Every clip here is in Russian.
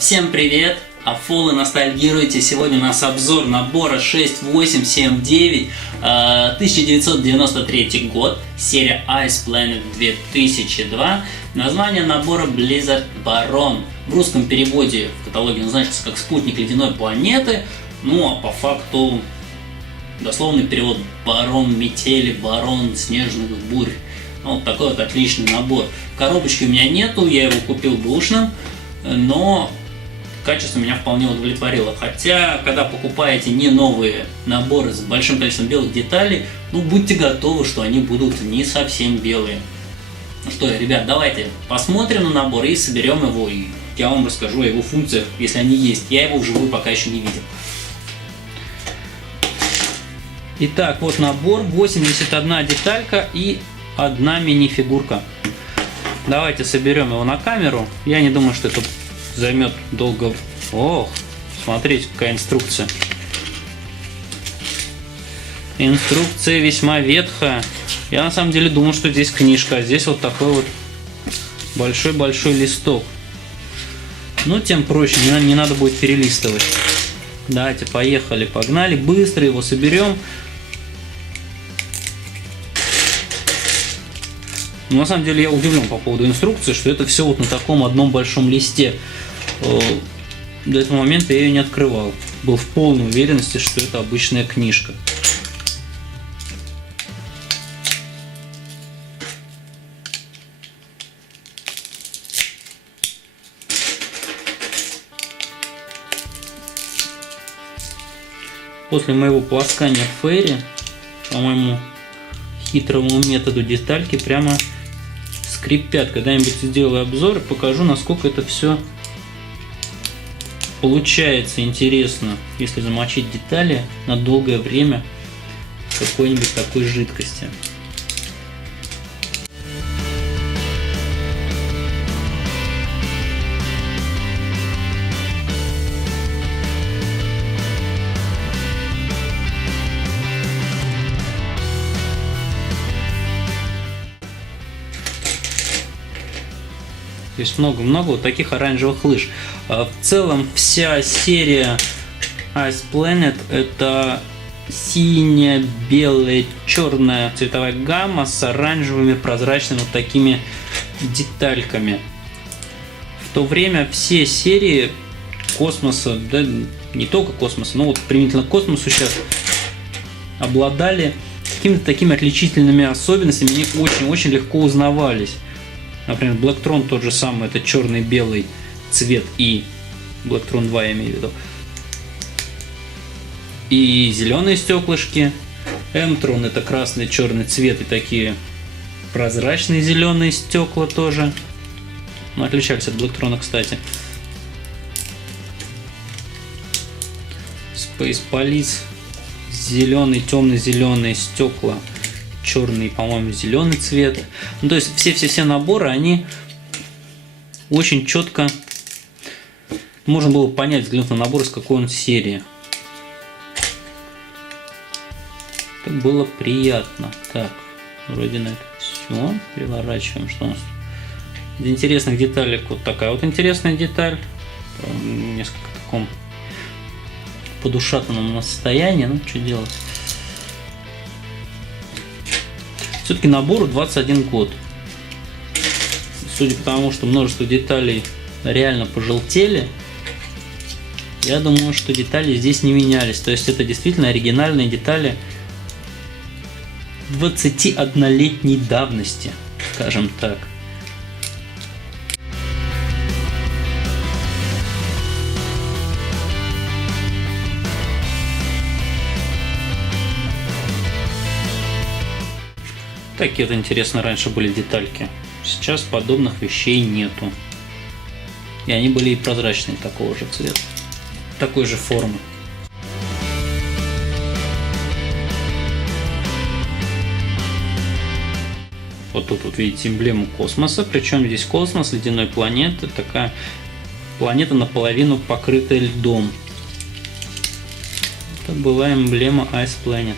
Всем привет! Афолы, ностальгируйте! Сегодня у нас обзор набора 6879, 1993 год, серия Ice Planet 2002. Название набора Blizzard Baron. В русском переводе в каталоге он значится как «Спутник ледяной планеты», ну а по факту дословный перевод «Барон метели», «Барон снежных бурь». Вот такой вот отличный набор. Коробочки у меня нету, я его купил бэушным, но качество меня вполне удовлетворило. Хотя, когда покупаете не новые наборы с большим количеством белых деталей, ну будьте готовы, что они будут не совсем белые. Ну что, ребят, давайте посмотрим на набор и соберем его, и я вам расскажу о его функциях, если они есть. Я его вживую пока еще не видел. Итак, вот набор, 81 деталька и одна мини-фигурка. Давайте соберем его на камеру. Я не думаю, что это займет долго. Ох, смотрите, какая инструкция. Инструкция весьма ветхая. Я на самом деле думал, что здесь книжка, а здесь вот такой вот большой-большой листок. Ну, тем проще, не надо будет перелистывать. Давайте, поехали, погнали. Быстро его соберем. Но на самом деле я удивлен по поводу инструкции, что это все вот на таком одном большом листе. До этого момента я ее не открывал. Был в полной уверенности, что это обычная книжка. После моего полоскания Ферри, по моему хитрому методу, детальки прямо скрипят. Когда-нибудь сделаю обзор и покажу, насколько это все получается интересно, если замочить детали на долгое время в какой-нибудь такой жидкости. Здесь много-много вот таких оранжевых лыж. В целом вся серия Ice Planet — это синяя, белая, черная цветовая гамма с оранжевыми прозрачными вот такими детальками. В то время все серии космоса, да не только космоса, но вот применительно к космосу сейчас, обладали какими-то такими отличительными особенностями, они очень-очень легко узнавались. Например, Blacktron тот же самый, это черный-белый цвет, и Blacktron 2 я имею в виду. И зеленые стеклышки. Mtron — это красный-черный цвет и такие прозрачные зеленые стекла тоже. Ну, отличались от Blacktron, кстати. Space Police — зеленый, темно-зеленые стекла. Черный, по-моему, зеленый цвет. Ну, то есть все наборы, они очень четко можно было понять, взглянув на набор, из какой он серии. Это было приятно. Так, вроде на это все. Переворачиваем, что у нас. Из интересных деталек вот такая вот интересная деталь. Несколько в таком подушатанном состоянии. Ну, что делать? Все-таки набору 21 год. Судя по тому, что множество деталей реально пожелтели, я думаю, что детали здесь не менялись. То есть это действительно оригинальные детали 21-летней давности, скажем так. Такие вот интересно раньше были детальки. Сейчас подобных вещей нету. И они были и прозрачные такого же цвета, такой же формы. Вот тут вот видите эмблему космоса. Причем здесь космос ледяной планеты. Такая планета наполовину покрытая льдом. Это была эмблема Ice Planet.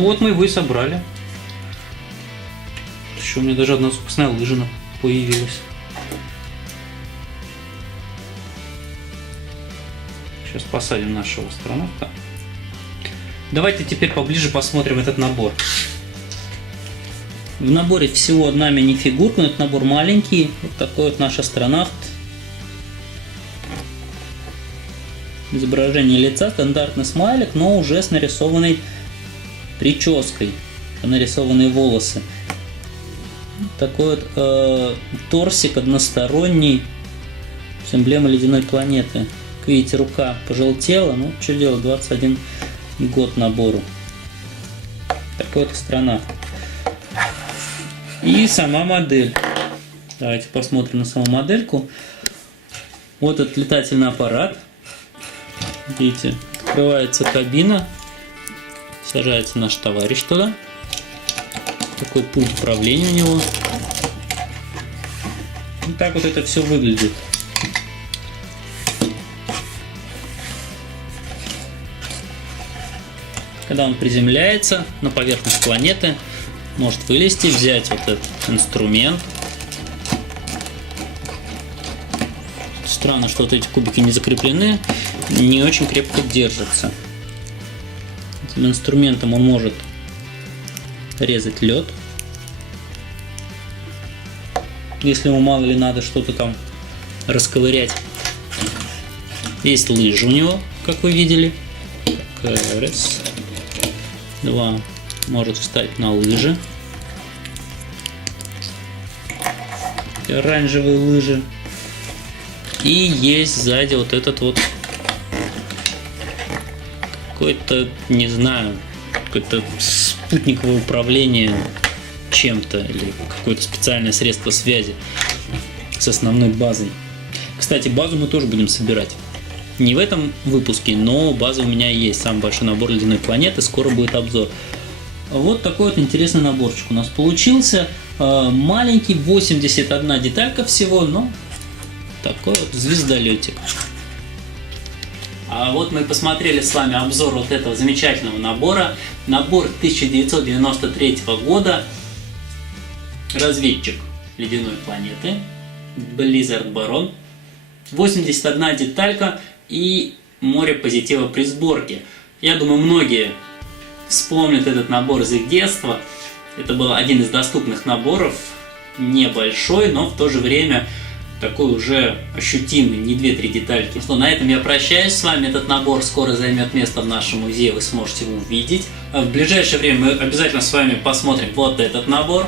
Ну вот мы его и собрали. Еще у меня даже одна запасная лыжина появилась. Сейчас посадим нашего астронавта. Давайте теперь поближе посмотрим этот набор. В наборе всего одна мини-фигурка, но этот набор маленький. Вот такой вот наш астронавт. Изображение лица, стандартный смайлик, но уже с нарисованной прической, нарисованные волосы. Такой вот торсик односторонний с эмблемой ледяной планеты. Как видите, рука пожелтела, ну что делать, 21 год набору. Такой вот астронавт. И сама модель. Давайте посмотрим на саму модельку. Вот этот летательный аппарат. Видите, открывается кабина. Сажается наш товарищ туда. Такой пульт управления у него. Вот так вот это все выглядит. Когда он приземляется на поверхность планеты, может вылезти, взять вот этот инструмент. Странно, что вот эти кубики не закреплены, не очень крепко держатся. Этим инструментом он может резать лед. Если ему мало ли надо что-то там расковырять. Есть лыжи у него, как вы видели. Раз, два. Может встать на лыжи. Оранжевые лыжи. И есть сзади вот этот вот какой-то, не знаю, какое-то спутниковое управление чем-то или какое-то специальное средство связи с основной базой. Кстати, базу мы тоже будем собирать. Не в этом выпуске, но база у меня есть. Самый большой набор ледяной планеты. Скоро будет обзор. Вот такой вот интересный наборчик у нас получился. Маленький, 81 деталька всего, но такой вот звездолетик. А вот мы посмотрели с вами обзор вот этого замечательного набора. Набор 1993 года. Разведчик ледяной планеты. Blizzard Baron. 81 деталька и море позитива при сборке. Я думаю, многие вспомнят этот набор из их детства. Это был один из доступных наборов. Небольшой, но в то же время такой уже ощутимый, не 2-3 детальки. Что, на этом я прощаюсь с вами. Этот набор скоро займет место в нашем музее, вы сможете его увидеть. В ближайшее время мы обязательно с вами посмотрим вот этот набор.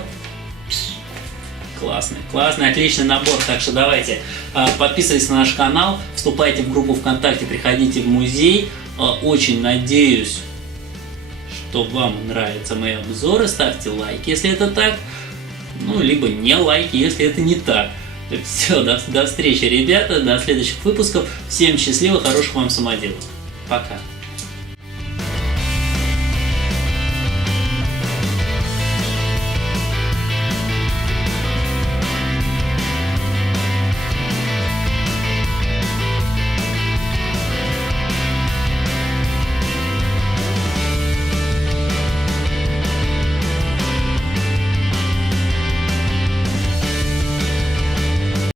Классный, классный, отличный набор. Так что давайте, подписывайтесь на наш канал, вступайте в группу ВКонтакте, приходите в музей. Очень надеюсь, что вам нравятся мои обзоры. Ставьте лайк, если это так. Ну, либо не лайк, если это не так. Все, до встречи, ребята, до следующих выпусков. Всем счастливо, хороших вам самоделок. Пока.